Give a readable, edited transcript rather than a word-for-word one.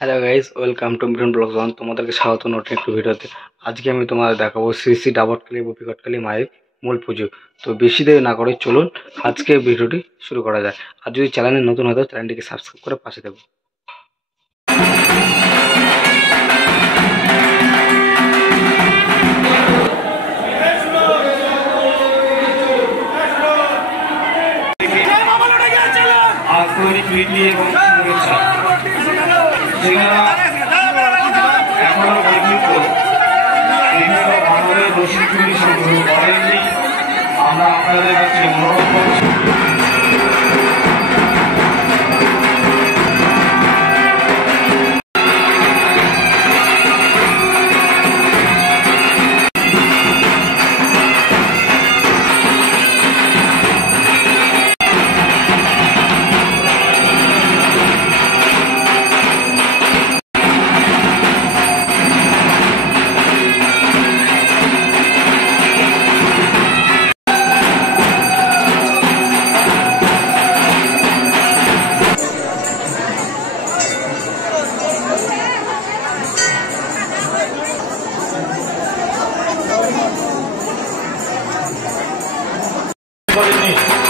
Hello guys, welcome to Mithun blogs one. তোমাদেরকে স্বাগত নতুন একটু ভিডিওতে। আজকে আমি তোমাদের দেখাবো শ্রী শ্রী ডাবটকালী গোপীঘটকালী মায়ের মূল পুজো। তো বেশি দেরি না করে চলুন আজকে ভিডিওটি শুরু করা যায়। আর যদি চ্যানেলে নতুন হয় তো চ্যানেলটিকে সাবস্ক্রাইব করে পাশে দেবো। এখনো পর্যন্ত বিভিন্ন বাঙালির রসিকগুলি সংগ্রহ করেননি। আমরা আপনাদের কাছে অনুরোধ করছি করেনি।